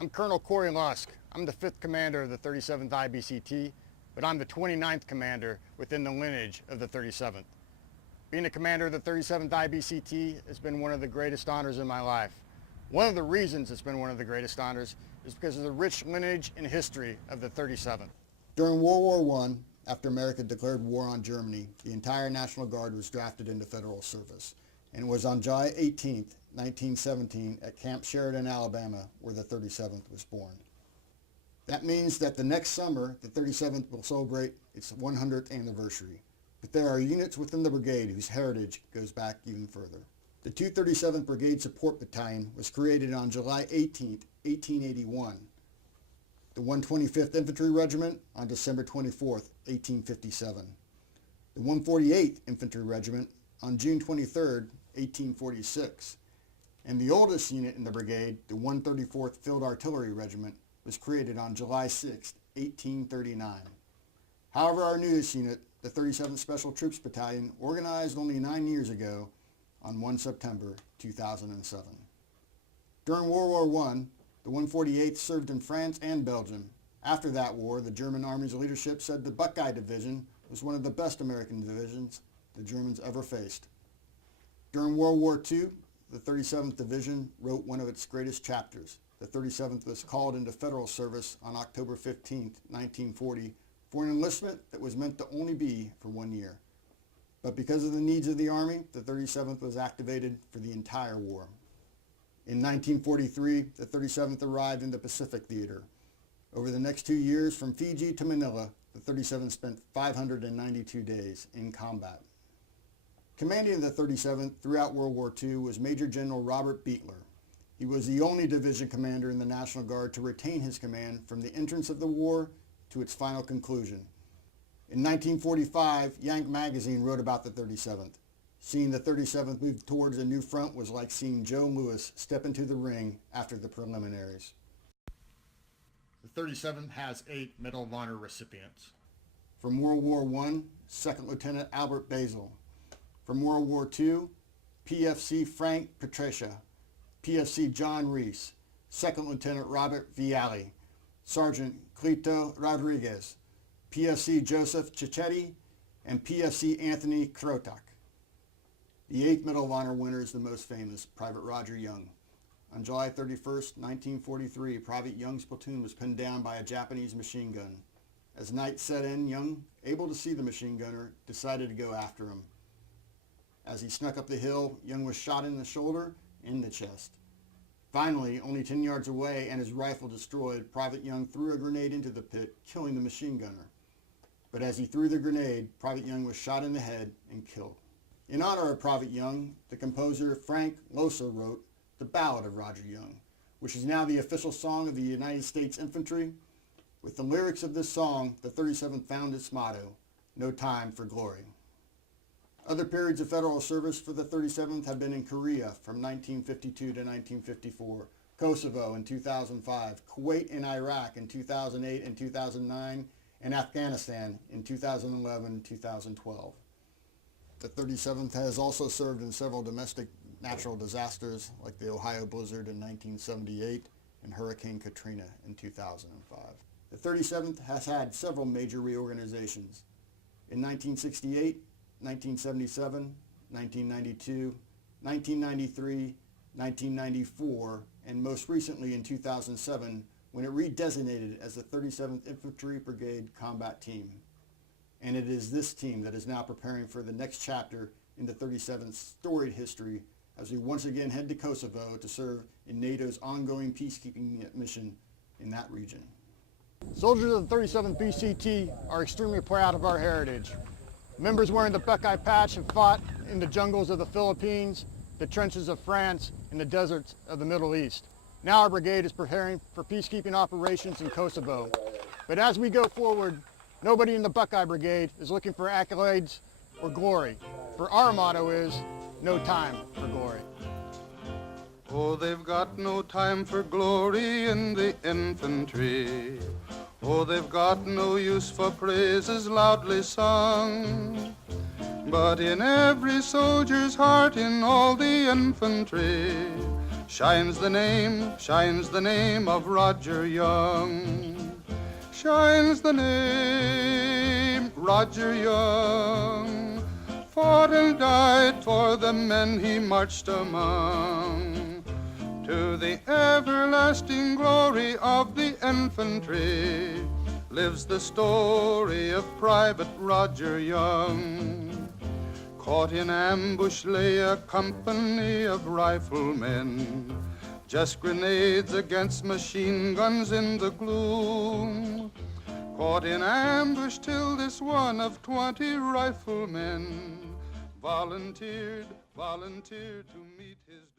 I'm Colonel Corey Lusk. I'm the 5th commander of the 37th IBCT, but I'm the 29th commander within the lineage of the 37th. Being a commander of the 37th IBCT has been one of the greatest honors in my life. One of the reasons it's been one of the greatest honors is because of the rich lineage and history of the 37th. During World War I, after America declared war on Germany, the entire National Guard was drafted into federal service. And it was on July 18, 1917, at Camp Sheridan, Alabama, where the 37th was born. That means that the next summer, the 37th will celebrate its 100th anniversary. But there are units within the brigade whose heritage goes back even further. The 237th Brigade Support Battalion was created on July 18, 1881. The 125th Infantry Regiment on December 24, 1857. The 148th Infantry Regiment on June 23, 1846. And the oldest unit in the brigade, the 134th Field Artillery Regiment, was created on July 6, 1839. However, our newest unit, the 37th Special Troops Battalion, organized only 9 years ago on 1 September 2007. During World War I, the 148th served in France and Belgium. After that war, the German Army's leadership said the Buckeye Division was one of the best American divisions the Germans ever faced. During World War II, the 37th Division wrote one of its greatest chapters. The 37th was called into federal service on October 15, 1940, for an enlistment that was meant to only be for 1 year. But because of the needs of the Army, the 37th was activated for the entire war. In 1943, the 37th arrived in the Pacific Theater. Over the next 2 years, from Fiji to Manila, the 37th spent 592 days in combat. Commanding the 37th throughout World War II was Major General Robert Beitler. He was the only division commander in the National Guard to retain his command from the entrance of the war to its final conclusion. In 1945, Yank magazine wrote about the 37th. Seeing the 37th move towards a new front was like seeing Joe Louis step into the ring after the preliminaries. The 37th has 8 Medal of Honor recipients. From World War I, 2nd Lieutenant Albert Basil. From World War II, PFC Frank Patricia, PFC John Reese, 2nd Lieutenant Robert Vialli, Sergeant Clito Rodriguez, PFC Joseph Cicchetti, and PFC Anthony Krotak. The 8th Medal of Honor winner is the most famous, Private Roger Young. On July 31, 1943, Private Young's platoon was pinned down by a Japanese machine gun. As night set in, Young, able to see the machine gunner, decided to go after him. As he snuck up the hill, Young was shot in the shoulder and the chest. Finally, only 10 yards away and his rifle destroyed, Private Young threw a grenade into the pit, killing the machine gunner. But as he threw the grenade, Private Young was shot in the head and killed. In honor of Private Young, the composer Frank Loesser wrote The Ballad of Roger Young, which is now the official song of the United States Infantry. With the lyrics of this song, the 37th found its motto, No Time for Glory. Other periods of federal service for the 37th have been in Korea from 1952 to 1954, Kosovo in 2005, Kuwait and Iraq in 2008 and 2009, and Afghanistan in 2011-2012. The 37th has also served in several domestic natural disasters like the Ohio blizzard in 1978 and Hurricane Katrina in 2005. The 37th has had several major reorganizations. In 1968, 1977, 1992, 1993, 1994, and most recently in 2007 when it redesignated as the 37th Infantry Brigade Combat Team. And it is this team that is now preparing for the next chapter in the 37th's storied history as we once again head to Kosovo to serve in NATO's ongoing peacekeeping mission in that region. Soldiers of the 37th BCT are extremely proud of our heritage. Members wearing the Buckeye patch have fought in the jungles of the Philippines, the trenches of France, and the deserts of the Middle East. Now our brigade is preparing for peacekeeping operations in Kosovo. But as we go forward, nobody in the Buckeye Brigade is looking for accolades or glory. For our motto is, no time for glory. Oh, they've got no time for glory in the infantry. Oh, they've got no use for praises loudly sung. But in every soldier's heart, in all the infantry, shines the name of Roger Young. Shines the name, Roger Young, fought and died for the men he marched among. To the everlasting glory of the infantry lives the story of Private Roger Young. Caught in ambush lay a company of riflemen, just grenades against machine guns in the gloom. Caught in ambush till this one of 20 riflemen volunteered to meet his